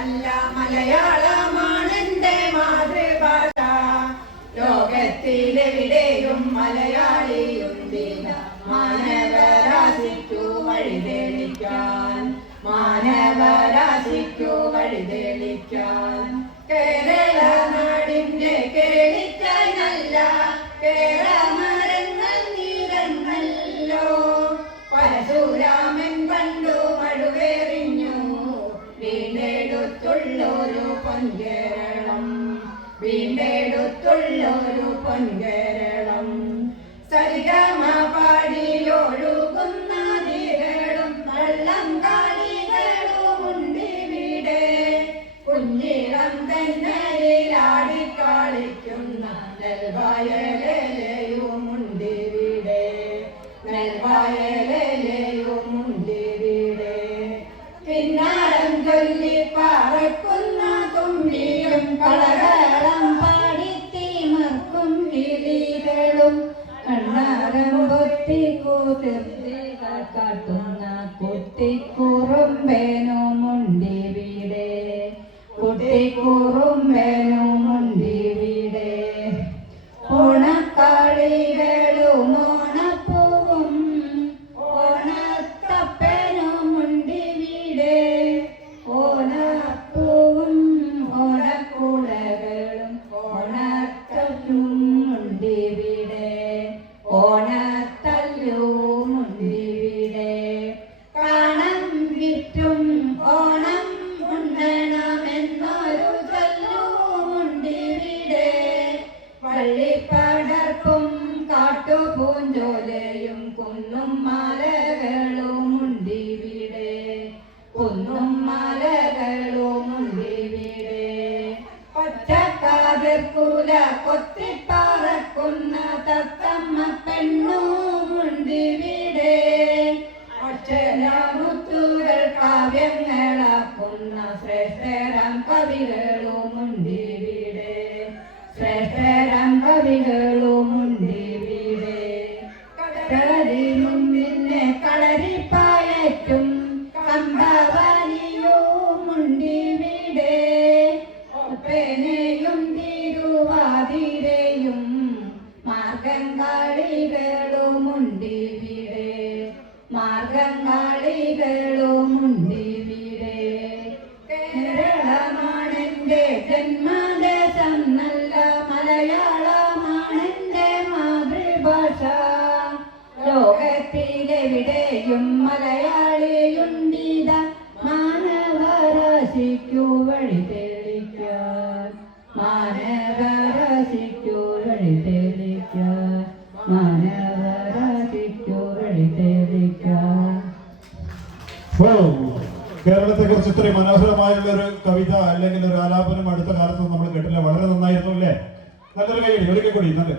നല്ല മലയാളമാണെന്റെ മാതൃഭാഷ. ലോകത്തിലെവിടെയും മലയാളിയുണ്ടില്ല മാനവരാശിക്കു വഴി തെളിക്കാൻ, മാനവരാശിക്കു വഴി തെളിക്കാൻ. കേരള നാടിന്റെ കേളിക്കായി നല്ല കേരമരങ്ങൾ നിരന്നല്ലോ. പരശുരാമൻ പണ്ടു മഴുവേറിഞ്ഞു വീണ്ടെടുത്തുള്ളൊരു പൊൻകേരളം, വീണ്ടെടുത്തുള്ളൊരു പൊൻകേരളം. സരിഗമ പാടിയൊഴുകുന്ന നദികളും വള്ളം കാളികളുമുണ്ടിവിടെ. കുഞ്ഞിളം തെന്നലിലാടിക്കളിക്കുന്ന നെൽവയലയുമുണ്ടിവിടെ, നെൽവയലയുമുണ്ടിവിടെ. പിന്നാരം ചൊല്ലി പറക്കുന്ന തുമ്പിയും കളകളം പാടിത്തിമർക്കും കിളികളും കണ്ണാരം പൊത്തി കൂതിർത്തി കാട്ടുന്ന കുട്ടിക്കുറുമ്പേനുമുണ്ടിവിടെ, കുട്ടിക്കുറുമ്പേനുമുണ്ടിവിടെ. ഓണക്കാളികളും ഓണപ്പൂവും ഓണത്തപ്പനുമുണ്ടിവിടെ. ഓണപ്പൂവും ഓണക്കുടകളും ഓണത്തല്ലുമുണ്ടിവിടെ, ഓണത്തല്ലുമുണ്ടിവിടെ. കാണം വിറ്റും ഓണം ഉണ്ണണമെന്നൊരു ചൊല്ലുമുണ്ടിവിടെ. വള്ളിപ്പടർപ്പും കാട്ടുപൂഞ്ചോലയും കുന്നും മലകളുമുണ്ടിവിടെ, കുന്നും മലകളുമുണ്ടിവിടെ. ഒറ്റക്കാതിർക്കുല കൊത്തിപ്പറക്കുന്ന തത്തമ്മ പെണ്ണുമുണ്ടിവിടെ. അക്ഷരമുത്തുകൾ കാവ്യങ്ങളാക്കുന്ന ശ്രേഷ്ഠരം കവികളുമുണ്ടിവിടെ, ശ്രേഷ്ഠരം കവികളുമുണ്ടിവിടെ. കളിലും നിന്നെ കളരിപ്പായറ്റും കമ്പവലിയുമുണ്ടിവിടെ. ഒപ്പനയും തിരുവാതിരയും മാർഗംകളികളുമുണ്ടിവിടെ, മാർഗംകളികളുമുണ്ടിവിടെ. കേരളമാണെന്റെ ജന്മദേശം, നല്ല മലയാളമാണെന്റെ മാതൃഭാഷ. ലോകത്തിലെവിടെയും മലയാളിയുണ്ടിത മാനവരാശിക്കു വഴി തെളിക്കാൻ, മാനവരാശിക്കു വഴി തെളിക്കാൻ, മാനവരാശിക്കു വഴി തെളിക്കാൻ. കേരളത്തെ കുറിച്ച് ഇത്രയും മനോഹരമായുള്ള ഒരു കവിത അല്ലെങ്കിൽ ഒരു ആലാപനം അടുത്ത കാലത്ത് നമ്മൾ കേട്ടില്ല. വളരെ നന്നായിരുന്നു അല്ലേ? നല്ലൊരു കൈയടി ഒരിക്കൽ കൂടി. നല്ല